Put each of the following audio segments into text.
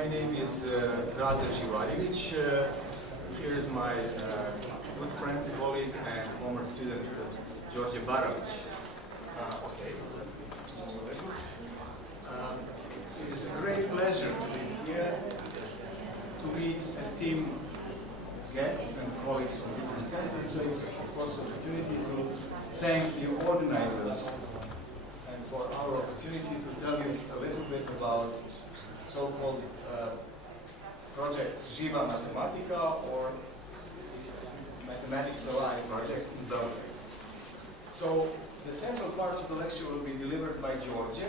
My name is Rade Živaljević. Here is my good friend, colleague, and former student, Đorđe Barajlić. It is a great pleasure to be here to meet esteemed guests and colleagues from different centers. So it's, of course, an opportunity to thank the organizers and for our opportunity to tell you a little bit about so-called project Živa Matematika, or Mathematics Alive project in Belgrade. So the central part of the lecture will be delivered by Đorđe,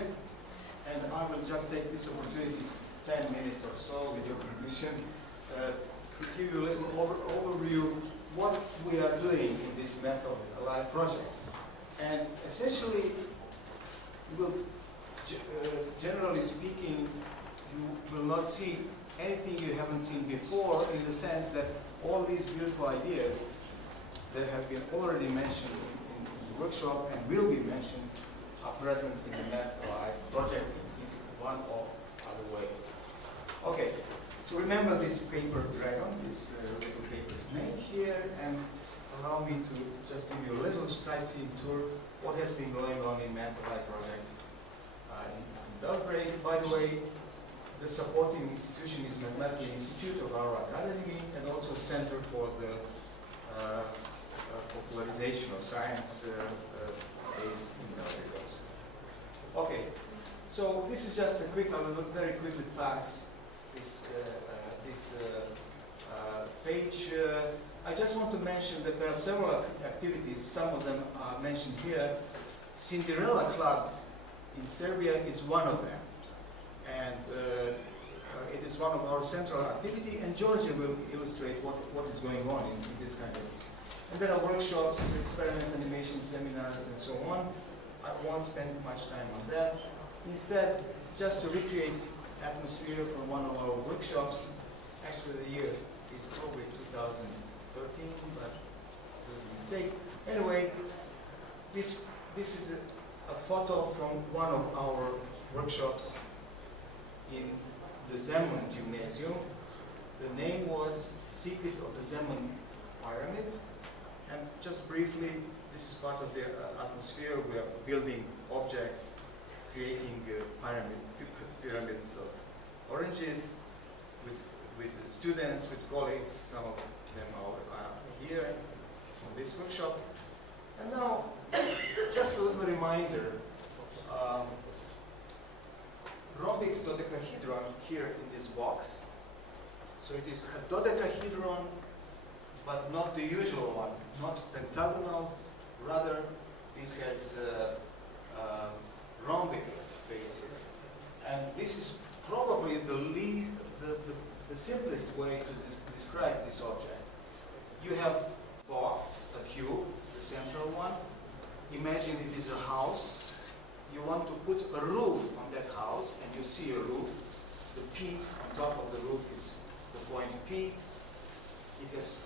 and I will just take this opportunity, 10 minutes or so with your permission, to give you a little overview what we are doing in this Mathematics Alive project. And essentially, generally speaking, you will not see anything you haven't seen before, in the sense that all these beautiful ideas that have been already mentioned in the workshop and will be mentioned are present in the MathAlive project in one or other way. Okay, so remember this paper dragon, this little paper snake here, and allow me to just give you a little sightseeing tour what has been going on in MathAlive project in Belgrade. By the way, the supporting institution is Mathematical Institute of our academy, and also Center for the Popularization of Science based in Belgrade also. Okay, so this is just a quick, I will very quickly pass this, page. I just want to mention that there are several activities, some of them are mentioned here. Cinderella clubs in Serbia is one of them. And it is one of our central activity, and Đorđe will illustrate what is going on in this kind of. And there are workshops, experiments, animation seminars, and so on. I won't spend much time on that. Instead, just to recreate atmosphere from one of our workshops. Actually, the year is probably 2013, but it was a mistake. Anyway, this is a photo from one of our workshops in the Zemun Gymnasium. The name was Secret of the Zemun Pyramid. And just briefly, this is part of the atmosphere. We are building objects, creating pyramids of oranges with students, with colleagues. Some of them are here on this workshop. And now, just a little reminder. Rhombic dodecahedron here in this box. So it is a dodecahedron, but not the usual one, not pentagonal. Rather, this has rhombic faces. And this is probably the simplest way to describe this object. You have box, a cube, the central one. Imagine it is a house. You want to put a roof on that house, and you see a roof. The peak on top of the roof is the point P. It has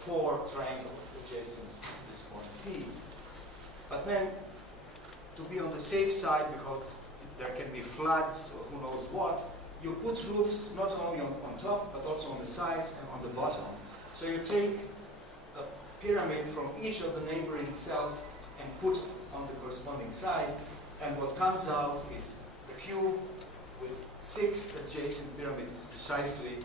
4 triangles adjacent to this point P. But then, to be on the safe side, because there can be floods or who knows what, you put roofs not only on top, but also on the sides and on the bottom. So you take a pyramid from each of the neighboring cells and put on the corresponding side, and what comes out is the cube with 6 adjacent pyramids. Is precisely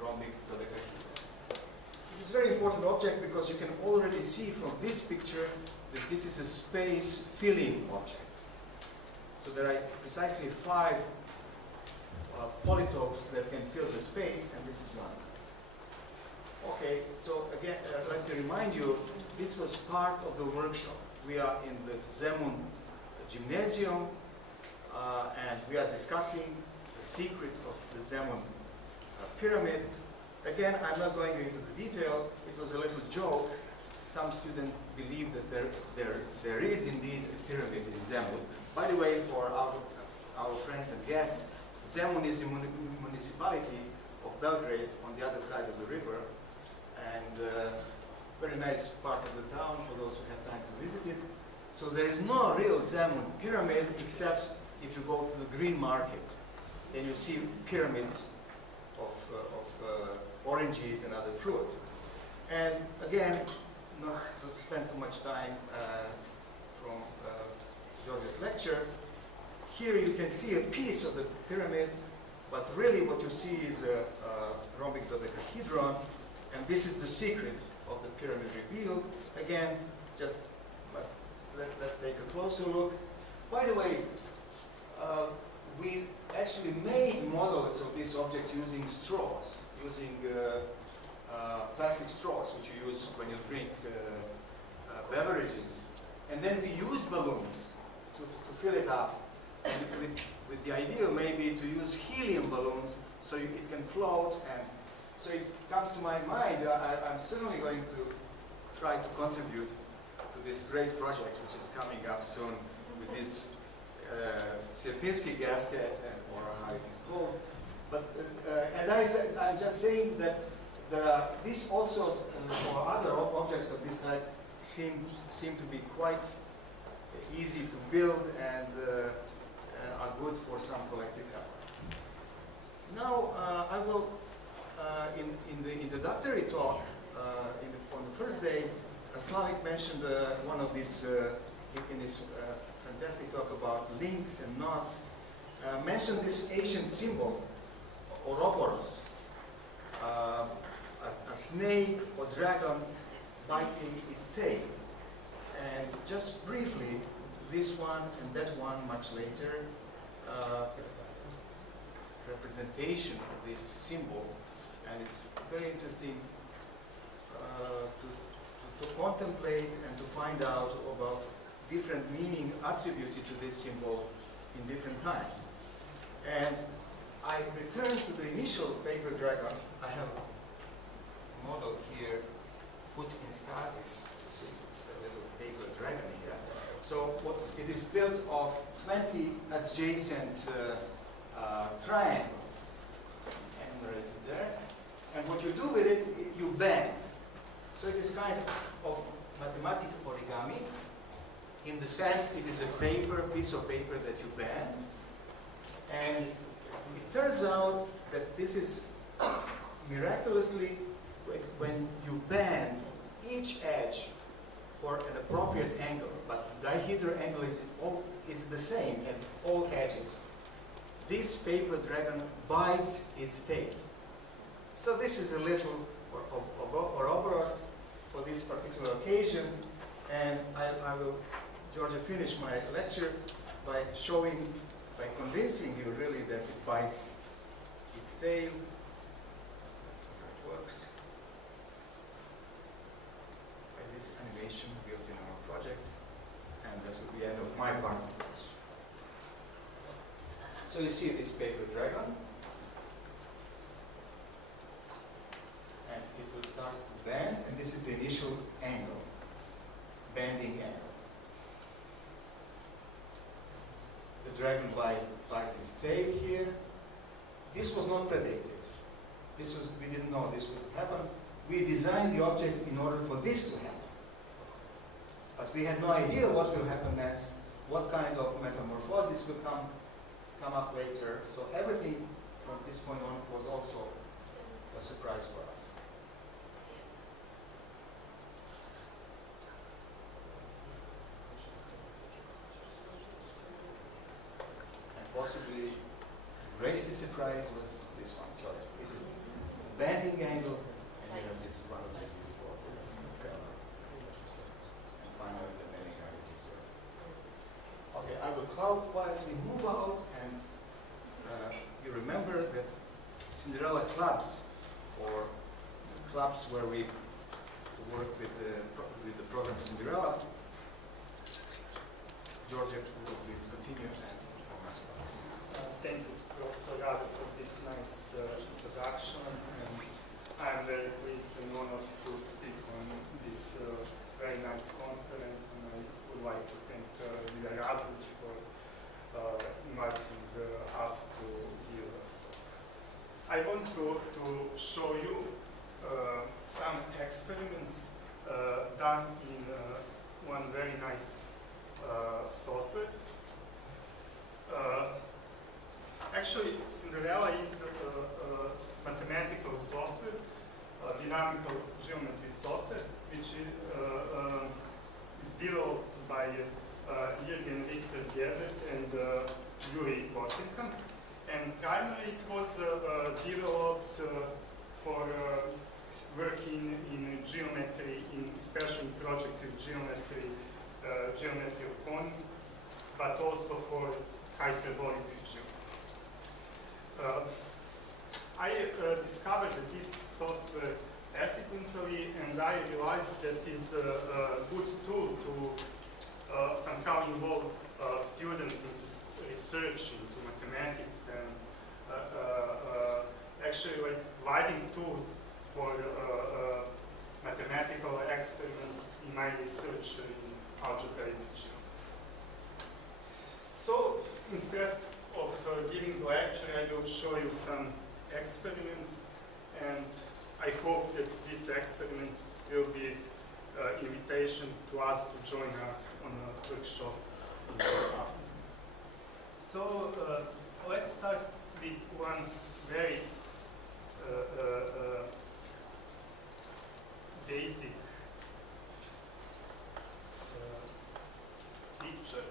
rhombic dodecahedron. It is a very important object because you can already see from this picture that this is a space filling object. So there are precisely 5 polytopes that can fill the space, and this is one. Okay, so again, let me remind you, this was part of the workshop. We are in the Zemun Gymnasium, and we are discussing the secret of the Zemun pyramid. Again, I'm not going into the detail. It was a little joke. Some students believe that there is indeed a pyramid in Zemun. By the way, for our friends and guests, Zemun is a municipality of Belgrade on the other side of the river, and very nice part of the town for those who have time to visit it. So there is no real Zemun pyramid, except if you go to the green market. and you see pyramids of oranges and other fruit. And again, not to spend too much time from Đorđe's lecture, here you can see a piece of the pyramid, but really what you see is a rhombic dodecahedron, and this is the secret of the pyramid revealed. Again, just let's take a closer look. By the way, we actually made models of this object using straws, using plastic straws, which you use when you drink beverages. And then we used balloons to fill it up, and with the idea maybe to use helium balloons so it can float. And so it comes to my mind, I'm certainly going to try to contribute to this great project which is coming up soon with this Sierpinski gasket, or how it is called. But and I'm just saying that there are these also or other objects of this type seem to be quite easy to build and are good for some collective effort. Now I will in the introductory talk on the first day, Slavik mentioned one of these in his fantastic talk about links and knots, mentioned this ancient symbol, Ouroboros, a snake or dragon biting its tail. And just briefly, this one and that one much later, representation of this symbol, and it's very interesting to contemplate and to find out about different meaning attributed to this symbol in different times. And I return to the initial paper dragon. I have a model here put in stasis. See, it's a little paper dragon here. So it is built of 20 adjacent triangles enumerated there. And what you do with it, you bend. So it is kind of mathematical origami. In the sense, it is a piece of paper that you bend. And it turns out that this is miraculously, when you bend each edge for an appropriate angle, but the dihedral angle is the same at all edges, this paper dragon bites its tail. So this is a little Ouroboros for this particular occasion, and I will, Đorđe, finish my lecture by convincing you really that it bites its tail. Let's see how it works. By this animation built in our project, and that will be the end of my part of the course. So you see this paper dragon, and it will start to bend, and this is the initial angle, bending angle. The dragon bites its tail here. This was not predicted. We didn't know this would happen. We designed the object in order for this to happen. But we had no idea what will happen next, what kind of metamorphosis will come up later. So everything from this point on was also a surprise for us. Possibly the greatest surprise was this one. So it is a bending angle, and you have this one of these beautiful objects. And finally the bending angle is here. Okay, I will quietly move out, and you remember that Cinderella clubs, or clubs where we work with the program Cinderella. Đorđe, will please continue and inform us about it. Thank you, Professor Rade, for this nice introduction. And I'm very pleased and honored to speak on this very nice conference. And I would like to thank Đorđe Barajlić for inviting us to here. I want to show you some experiments done in one very nice software. Actually, Cinderella is mathematical software, dynamical geometry software, which is developed by Jürgen Richter Gebert and Yuri Kotinkan. And primarily it was developed for working in geometry, especially projective geometry, geometry of points, but also for hyperbolic geometry. I discovered that this software accidentally, and I realized that is a good tool to somehow involve students into research, into mathematics, and actually like providing tools for mathematical experiments in my research in algebraic geometry. So instead of giving the lecture, I will show you some experiments, and I hope that these experiments will be an invitation to us to join us on a workshop in the afternoon. So let's start with one very basic picture.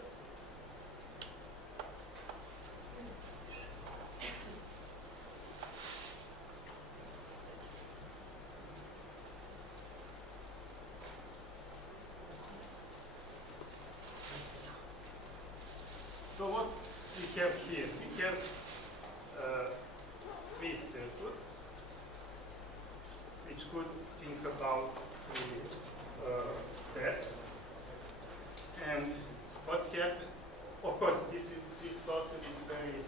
So what we have here, we have three circles, which could think about the sets. And what happened, of course, this software is very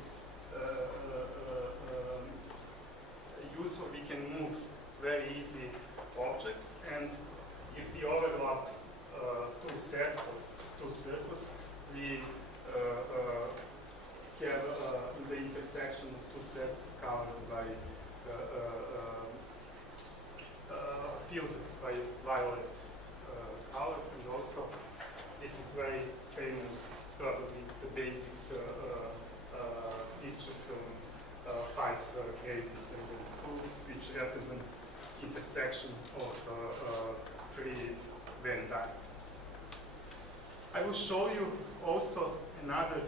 useful. We can move very easy objects, and if we overlap two sets of two circles, we have the intersection of two sets covered by field by violet color, and also this is very famous, probably the basic picture from 5th grade secondary school, which represents intersection of three Venn diagrams. I will show you also another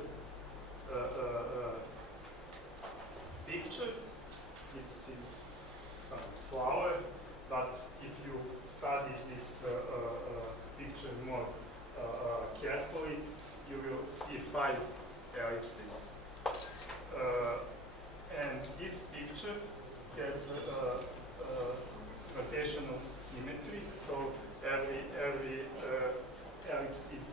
picture. This is some flower, but if you study this picture more carefully, you will see 5 ellipses. And this picture has rotational symmetry, so every ellipse is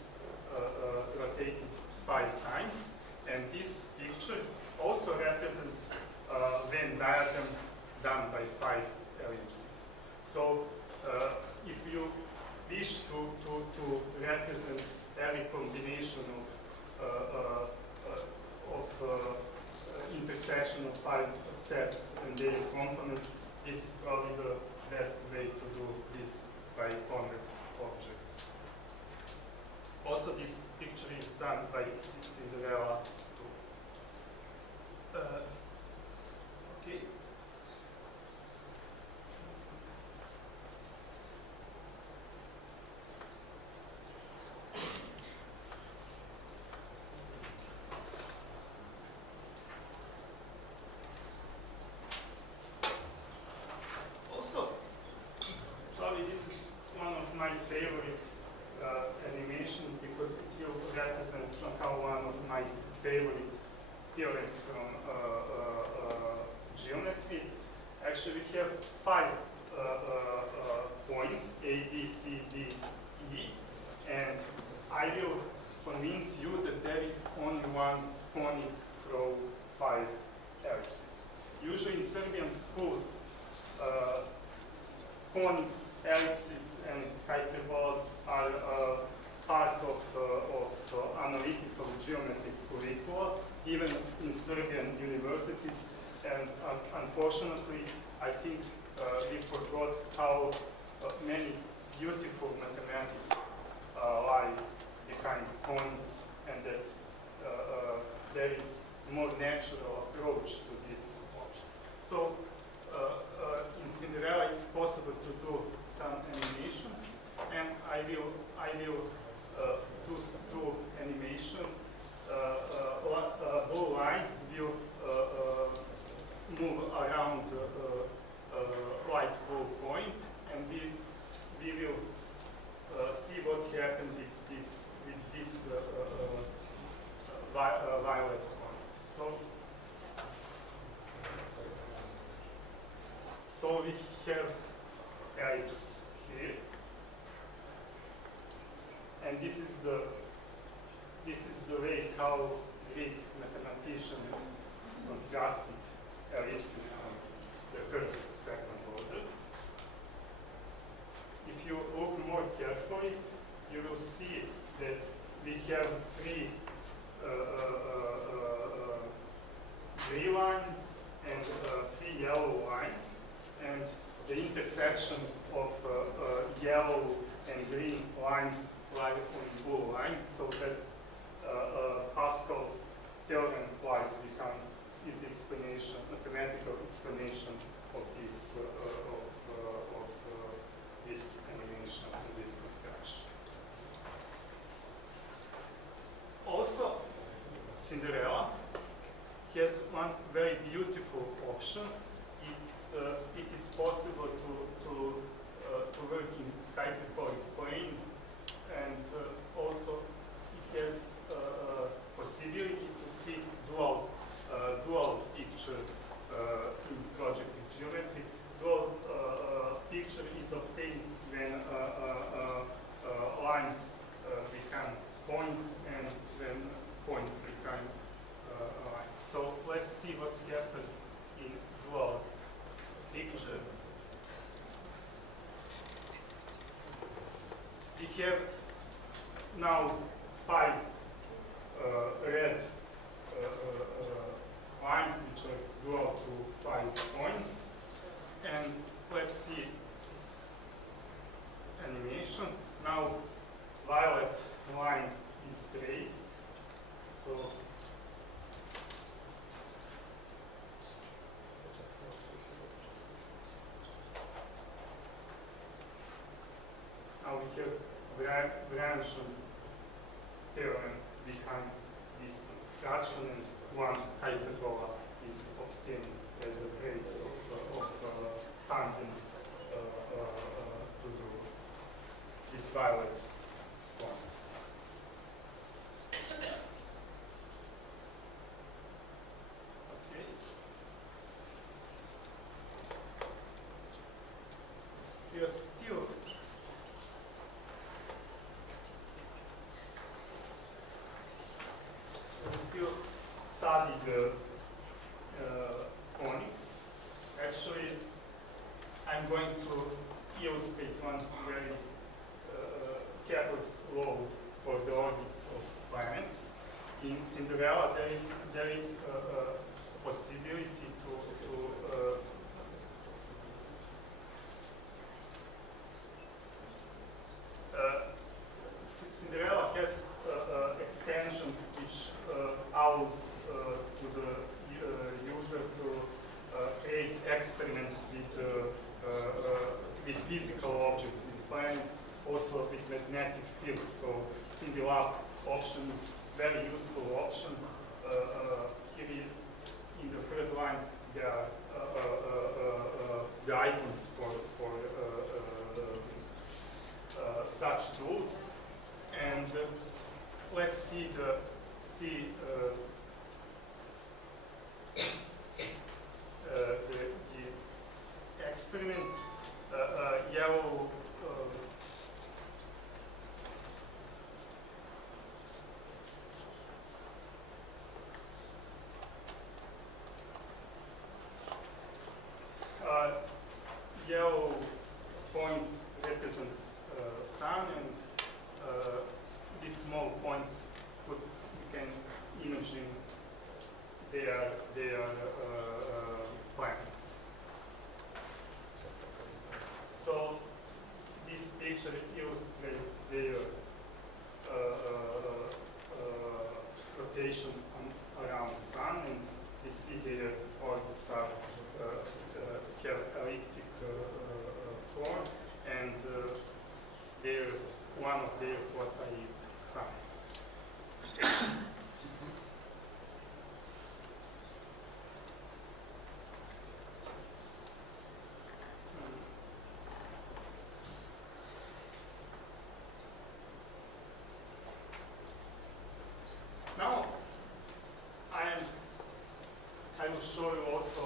rotated 5 times, and this picture also represents Venn diagrams done by 5 ellipses. So if you wish to represent every combination of intersection of 5 sets and their components, this is probably the best way to do this by convex objects. Also, this picture is done by Cinderella too. Okay. Also, probably this is one of my favorite animations because it will represent somehow one of my favorite theorems from geometry. Actually, we have 5 points, A, B, C, D, E, and I will convince you that there is only one conic through 5 ellipses. Usually in Serbian schools, conics, ellipses, and hyperbolas are part of analytical geometry curricula, even in Serbian universities. And unfortunately, I think we forgot how many beautiful mathematics lie behind conics, and that there is more natural approach to this object. So in Cinderella it's possible to do some animations, and I will do animation. Blue line will move around light blue point, and we will see what happened with this violet point. So we have ellipse here, and this is the way how Greek mathematicians constructed ellipses and the curves second order. If you look more carefully, you will see that we have three green lines and three yellow lines, and the intersections of yellow and green lines lie on the blue line, so that Pascal theorem lies behind is the explanation, mathematical explanation of this this animation, of this construction. Also, Cinderella has one very beautiful option. It is possible to work in hyperbolic plane, and also it has possibility to see dual picture in projective geometry. Dual picture is obtained when lines become points and when points become lines. So let's see what's happened in dual picture. We have now 5 red lines which are dual to 5 points, and let's see animation. Now violet line is traced, so now we have Branson theorem behind this construction, and one hyperbola is obtained as a trace of tangents to do these violet points. Okay. We are still study the conics. Actually, I'm going to illustrate one very Kepler's law for the orbits of planets. In Cinderella, there is a possibility to Cinderella has extension which allows to the user to create experiments with physical objects, with planets, also with magnetic fields. So Cinderella option is very useful option. Here in the third line there are the icons for such tools, and let's see the experiment. Yellow yellow point represents sun, and these small points you can imagine their planets. So this picture illustrates their rotation around the sun, one of their foci is sun. Now, I will show you also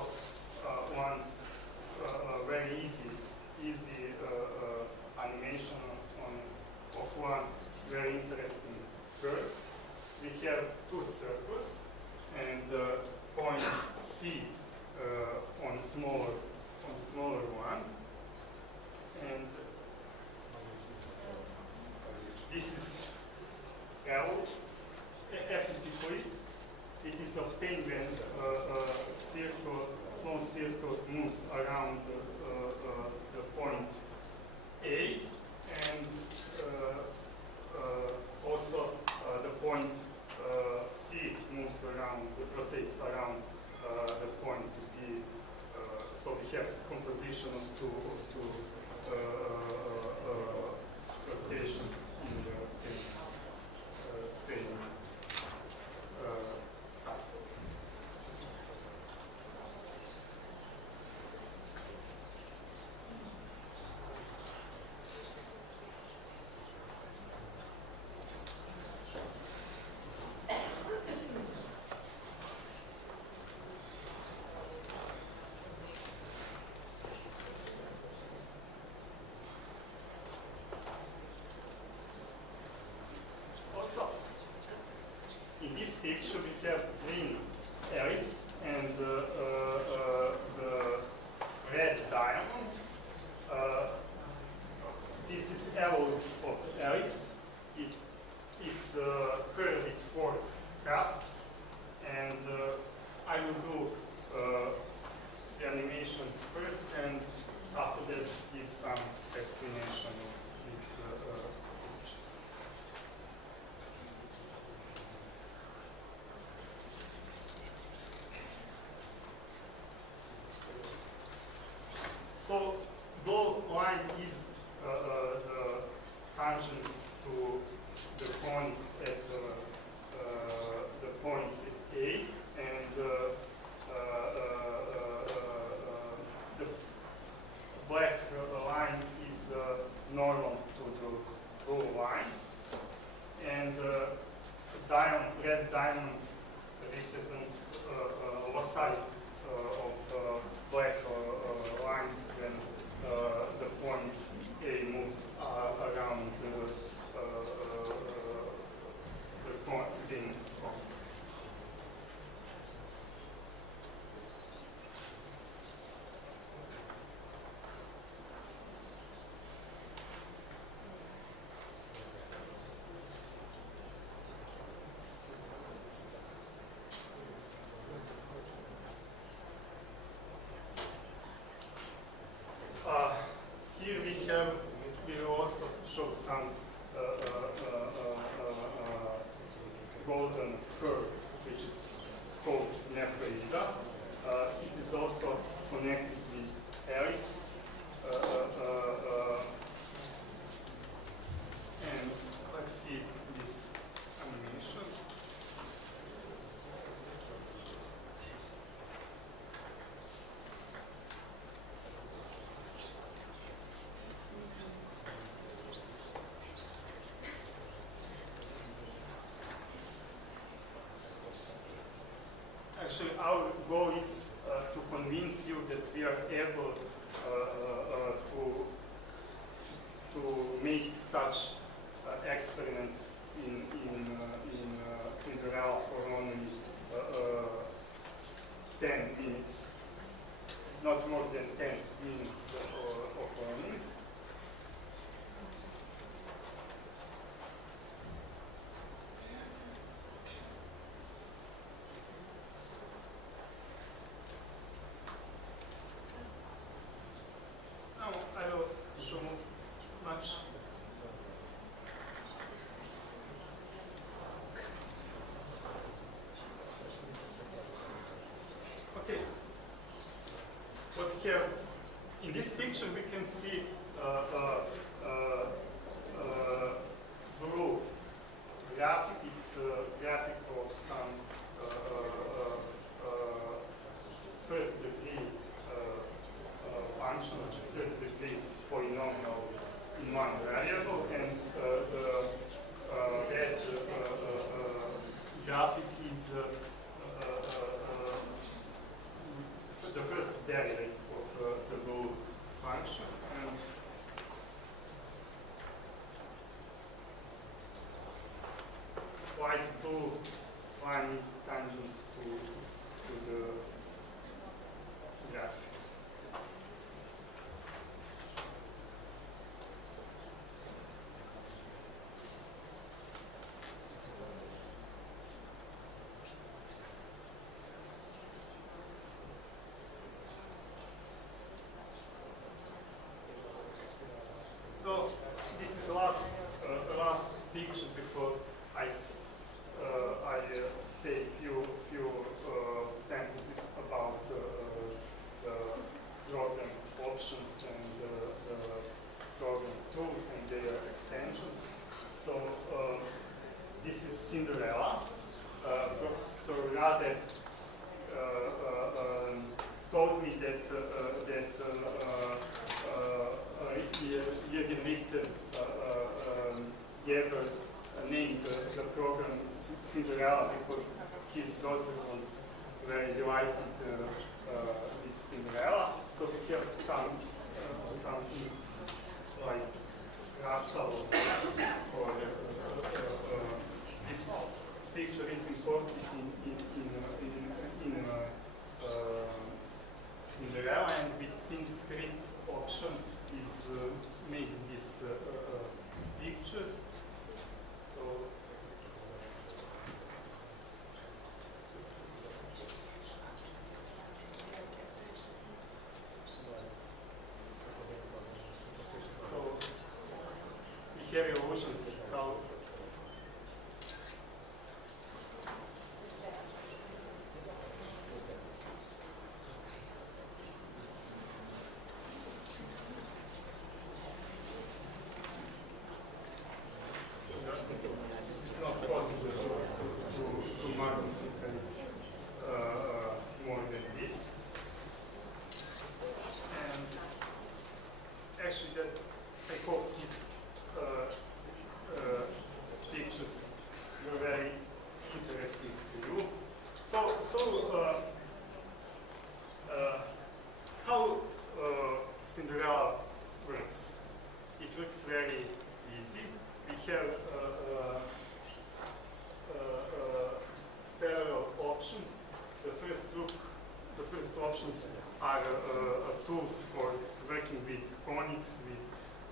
one very easy animation of one very interesting curve. We have two circles and point C on the smaller one, and this is L. Epicically, it is obtained when small circle moves around the point A, and also the point C rotates around the point B. So we have composition of two rotations in the same in this picture, we have green ellipse and the red diamond. This is evolute of ellipse. It's curved with 4 cusps, and I will do the animation first, and after that give some explanation of this picture. So blue line is the tangent to the point at the point A, and the black line is normal to the blue line, and red diamond represents loci of black lines when the point A moves around the point in. Here we will also show some golden curve, which is called nephroida. It is also connected with ellipse, and let's see this animation. Actually, our goal is to convince you that we are able to make such experiments in Cinderella for only 10 minutes, not more than 10 minutes of learning. I will show much. Okay. What here in this picture we can see one is tangent to the graph. So this is the last picture before I say a few sentences about the program options and the program tools and their extensions. So this is Cinderella. Professor Rade told me that Jürgen Richter named the program Cinderella because his daughter was very delighted with Cinderella. So we have some like fractal or this picture is important in Cinderella, and with script option is made this picture. So we have illusions how it's not possible to magnify more than this. And actually, that I hope these pictures were very interesting to you. So how Cinderella works? It works very easy. We have several options. The first options are tools for working with conics,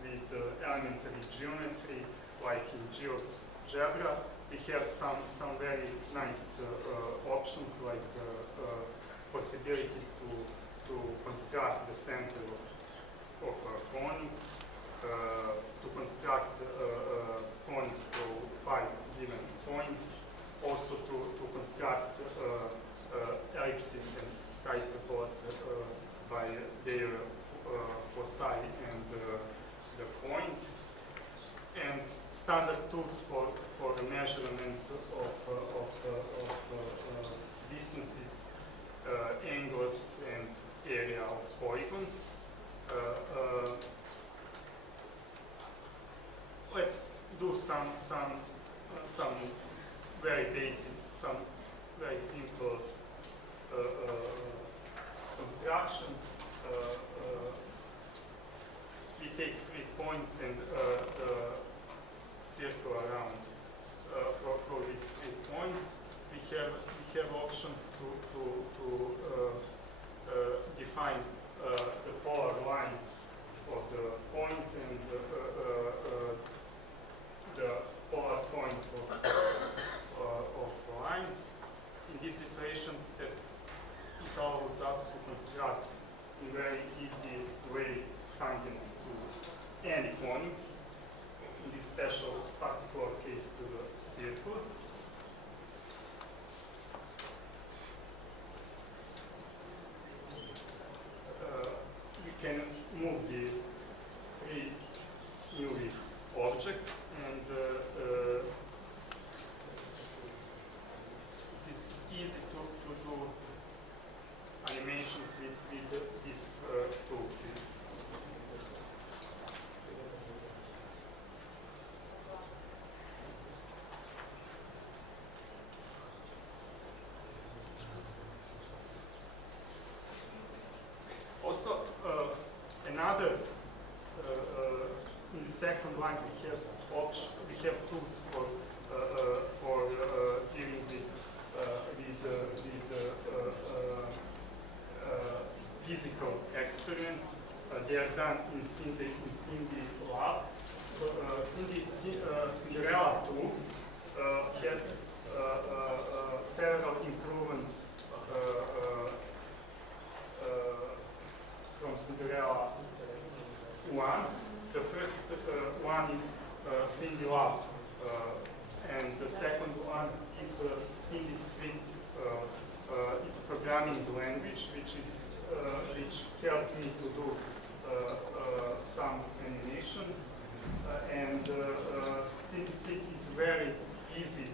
with elementary geometry, like in GeoGebra. We have some very nice options, like possibility to construct the center of a conic, to construct a conic for 5 given points, also to construct ellipses and hyperbolas by their foci and the point, and standard tools for the measurement of distances, angles, and area of polygons. Let's do some very basic, some very simple construction. We take 3 points and circle around for these 3 points. We have options to define the polar line of the point and the polar point of line. In this situation, that it allows us to construct in very easy way tangent to any conics, in this special particular case to the circle. We can move the 3 UV objects, and it's easy to do animations with this tool. Also, another in the second line we have tools for dealing with done in Cinderella. Cinderella 2 has several improvements from Cinderella 1. The first one is Cindy-Lab, and the second one is the Cindy-Script. It's a programming language which helped me to do some animations. And Cindy-Script is very easy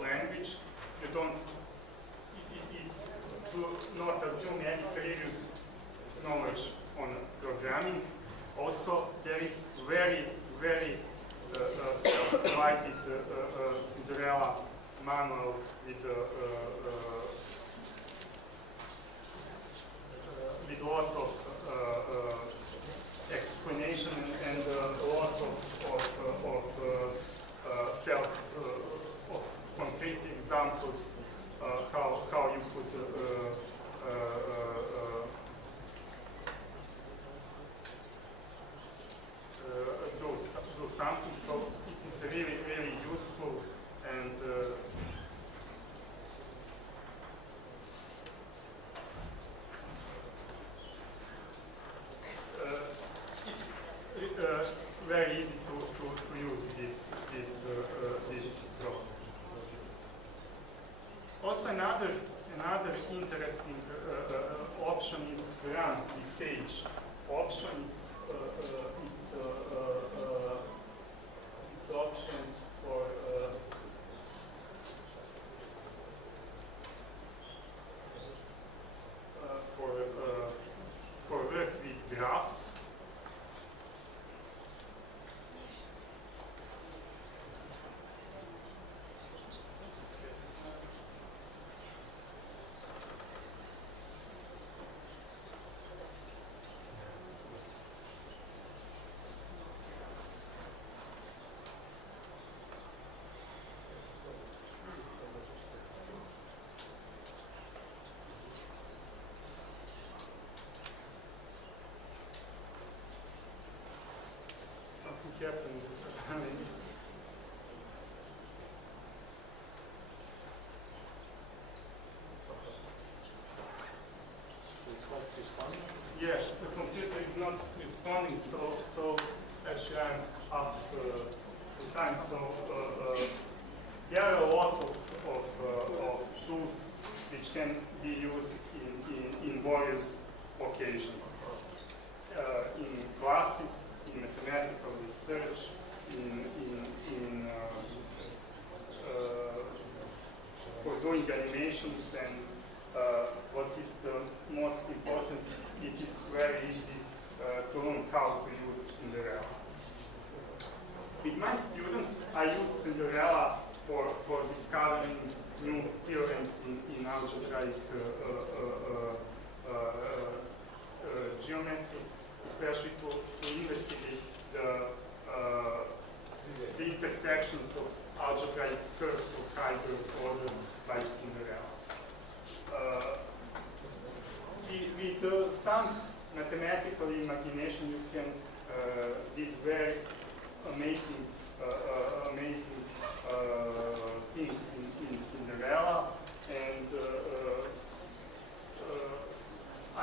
language. You don't do not assume any previous knowledge on programming. Also, there is very self-provided Cinderella manual with a lot of explanation and a lot of concrete examples how you could do something. So it is really useful, and it's very easy to use this program. Also, another interesting option is Grant Visage option. It's option for work with graphs. Happened. So it's not responding? Yes, the computer is not responding, so actually I'm up to time. So there are a lot of tools which can be used in various occasions. In classes, in mathematical research, for doing animations, and what is the most important, it is very easy to learn how to use Cinderella. With my students, I use Cinderella for discovering new theorems in algebraic geometry, especially to investigate the intersections of algebraic curves of higher order by Cinderella. With some mathematical imagination, you can did very amazing things in Cinderella, and I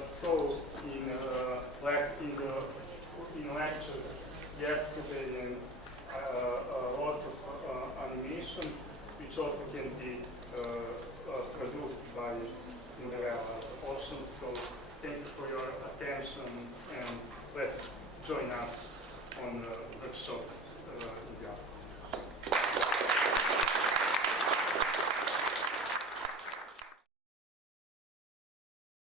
saw in lectures yesterday and a lot of animations which also can be produced by Cinderella options. So thank you for your attention, and let's join us on the workshop.